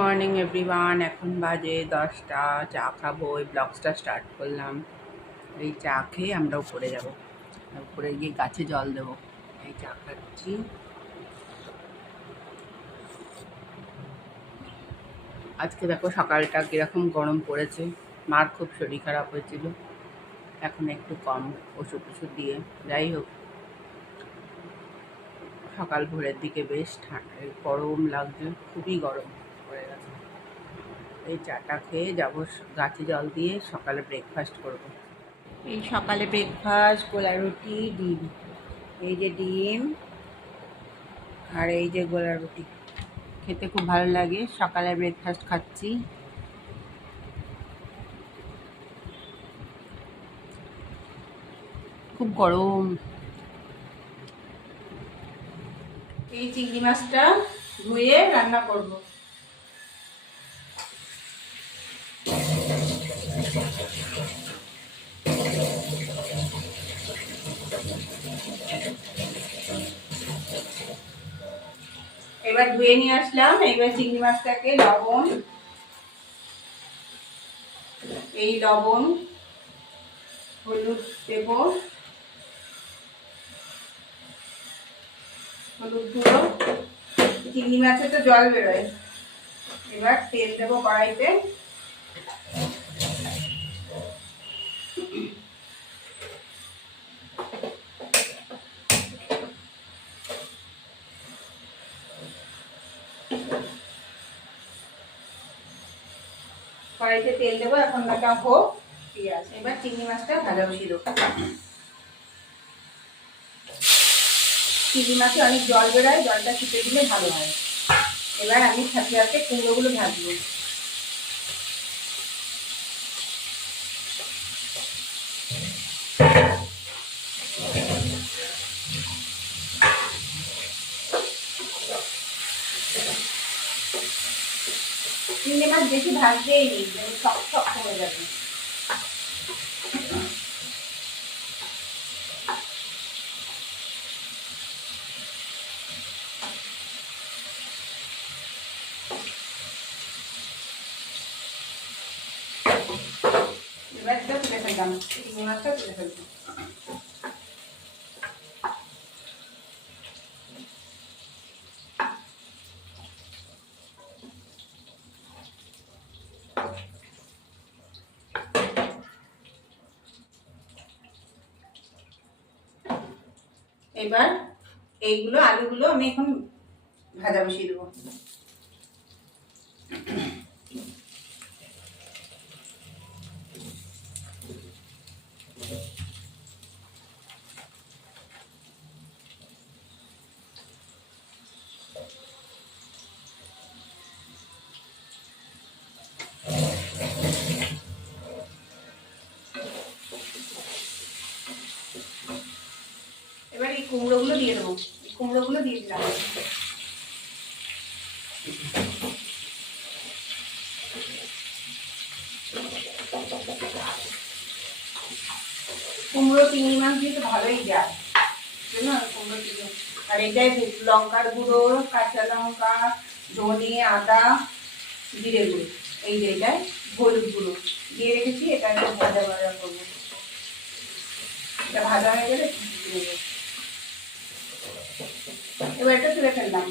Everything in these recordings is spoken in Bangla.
মর্নিং এভরিওয়ান, এখন বাজে দশটা, চা খাব, ওই ব্লগসটা স্টার্ট করলাম। এই চা খেয়ে আমরা উপরে যাব। উপরে গিয়ে গাছে জল দেবো। এই চা খাচ্ছি। আজকে দেখো সকালটা কীরকম গরম পড়েছে। মার খুব শরীর খারাপ হয়েছিল। এখন একটু কম ওষুধ ওষুধ দিয়ে। যাই হোক, সকাল ভোরের দিকে বেশ ঠান্ডা, গরম লাগছে, খুবই গরম। এই চাটা খেয়ে যাব গাছে জল দিয়ে সকালে ব্রেকফাস্ট করব। এই সকালে ব্রেকফাস্ট গোলা রুটি ডিম। এই যে ডিম আর এই যে গোলা রুটি খেতে খুব ভালো লাগে, সকালে ব্রেকফাস্ট খাচ্ছি। খুব গরম। এই চিংড়ি মাছটা ধুয়ে রান্না করব। এবার ধুয়ে নিয়ে আসলাম। এবার চিংড়ি মাছটাকে লবণ, এই লবণ, হলুদ দেব। হলুদ গুঁড়ো। চিংড়ি মাছে তো জল বেরোয়। এবার তেল দেবো কড়াইতে। কড়াইতে তেল দেবো, এখন ওটা হোক। পেঁয়াজ এবার চিংড়ি মাছটা ভাজা বসিয়ে দেবো। চিংড়ি মাছে অনেক জল বেরোয়, জলটা ফুটে দিলে ভালো হয়। এবার আমি সাথে সাথে কুমড়োগুলো ভাজবো। চিংড়ি মাছ বেশি ভাজতেই নেই শক্ত শক্ত হয়ে যাবে। এবার তুলে ফেললাম, চিংড়ি মাছটা তুলে ফেলব এবার এইগুলো আলুগুলো আমি এখন ভাজা বসিয়ে দেবো। কুমড়োগুলো দিয়ে দেবো। কুমড়োগুলো দিয়ে দিলাম। কুমড়ো, চিংড়ি মাছ দিয়ে তো ভালোই যায়। জন্য কুমড়ো আর এটাই লঙ্কার গুঁড়ো, কাঁচা লঙ্কা, ধনে, আদা, জিরে গুঁড়ো। এই যে এটাই হলুদ গুঁড়ো। দিয়ে রেখেছি এটা ভাজা ভাজা করব। এটা ভাজা হয়ে গেলে। এবার এটা তুলে ফেললাম।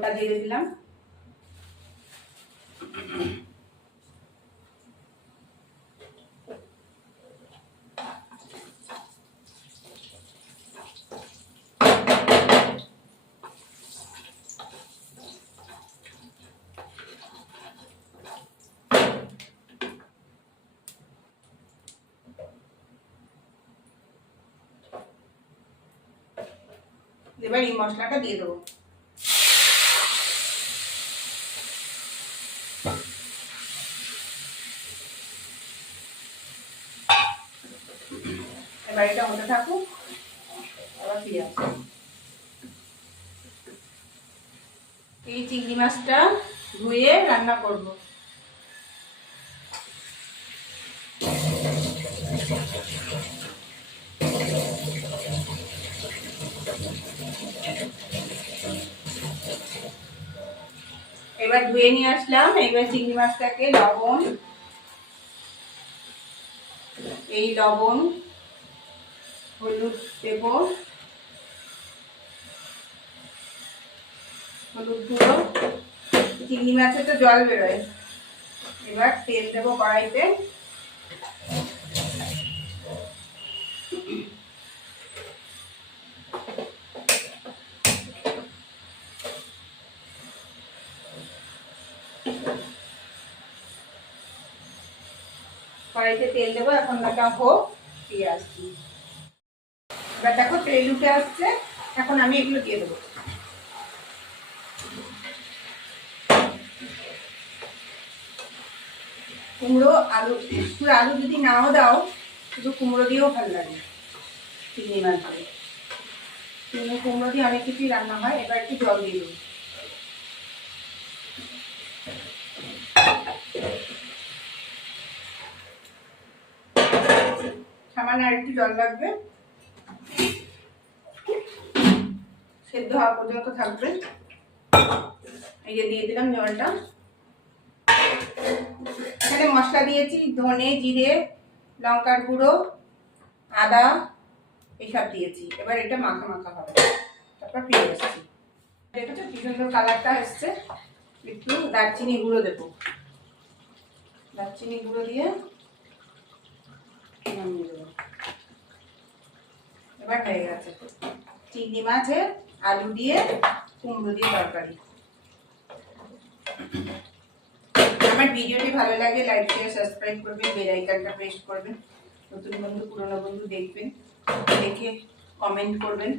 লবণটা দিয়ে দিলাম। এবার এই মশলাটা দিয়ে দেবো। এটা হতে থাকুক আবার ফিরে এই চিংড়ি মাছটা ধুয়ে রান্না করব। এবার ধুয়ে নিয়ে আসলাম। এবার চিংড়ি মাছটাকে লবণ, এই লবণ হলুদ দেব। হলুদ গুঁড়ো। চিংড়ি মাছে তো জল বেরোয়। এবার তেল দেবো কড়াইতে। কড়াইতে তেল দেবো। এখন এটা হোক দিয়ে। আসছি এবার দেখো তেল উঠে আসছে। এখন আমি এগুলো দিয়ে দেবো। কুমড়ো, আলু শুধু আলু যদি নাও দাও, শুধু কুমড়ো দিয়েও ভালো লাগে। চিংড়ি মাছ দিয়ে। চিংড়ি, কুমড়ো দিয়ে অনেক কিছুই রান্না হয়। এবার একটু জল দিয়ে দেবো। সামান্য আর একটু জল লাগবে। সেদ্ধ হওয়া পর্যন্ত থাকবে। এই যে দিয়ে দিলাম জলটা। এখানে মশলা দিয়েছি, ধনে, জিরে, লঙ্কার গুঁড়ো, আদা এইসব দিয়েছি। এবার এটা মাখা মাখা হবে। তারপর ফিরে এসেছি দেখেছ কি সুন্দর কালারটা এসছে। একটু দারচিনি গুঁড়ো দেবো। দারচিনি গুঁড়ো দিয়ে নামিয়ে দেবো। এবার হয়ে গেছে। চিংড়ি মাছের আলু দিয়ে কুমড়ো দিয়ে তরকারি। আমার ভিডিওটি ভালো লাগে লাইক শেয়ার সাবস্ক্রাইব করবেন বেল আইকনটা প্রেস করবেন। নতুন বন্ধু, পুরনো বন্ধু দেখবেন, দেখে কমেন্ট করবেন।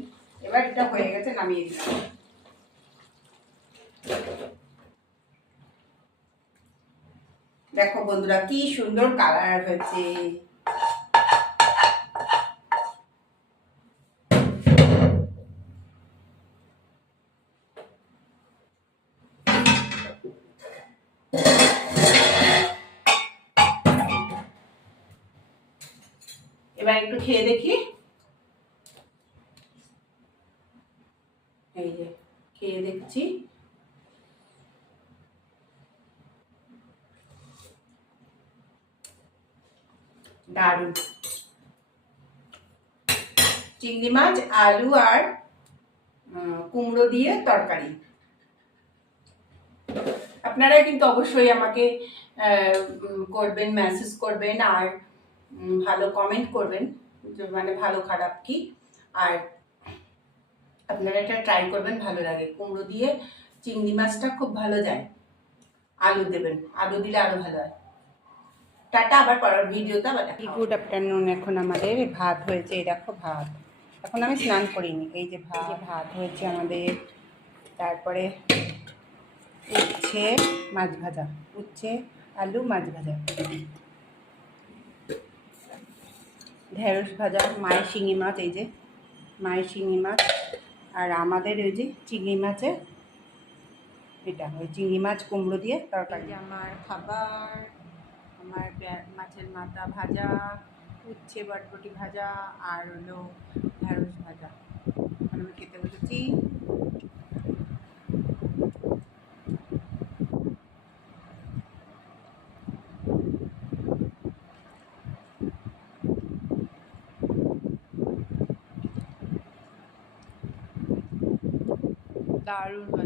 এবার এটা হয়ে গেছে, নামিয়ে দিলাম। দেখো বন্ধুরা, কি সুন্দর কালার হয়েছে। এবার একটু খেয়ে দেখি। এই যে, খেয়ে দেখছি। দারুণ। চিংড়ি মাছ, আলু আর কুমড়ো দিয়ে তরকারি। আপনারা কিন্তু অবশ্যই আমাকে করবেন মেসেজ করবেন আর ভালো কমেন্ট করবেন মানে ভালো খারাপ কি। আর আপনারা এটা ট্রাই করবেন, ভালো লাগে। কুমড়ো দিয়ে চিংড়ি মাছটা খুব ভালো যায়। আলু দেবেন, আলু দিলে আরও ভালো হয়। টাটা, আবার পরের ভিডিওতে আবার গুড আফটারনুন এখন আমাদের ভাত হয়েছে, এই দেখো ভাত। এখন আমি স্নান করিনি, এই যে ভাত ভাত হয়েছে আমাদের। তারপরে উচ্ছে, মাছ ভাজা, উচ্ছে, আলু, মাছ ভাজা। ঢেঁড়স ভাজা, মায়ের শিঙি মাছ, এই যে মায়ের শিঙি মাছ, আর আমাদের ওই যে চিংড়ি মাছের এটা, ওই চিংড়ি মাছ কুমড়ো দিয়ে তরকারি। আমার খাবার, আমার মাছের মাথা ভাজা, উচ্ছে বটবটি ভাজা, আর হলো ঢেঁড়স ভাজা। আমি খেতে বসেছি দারুণ হয়েছে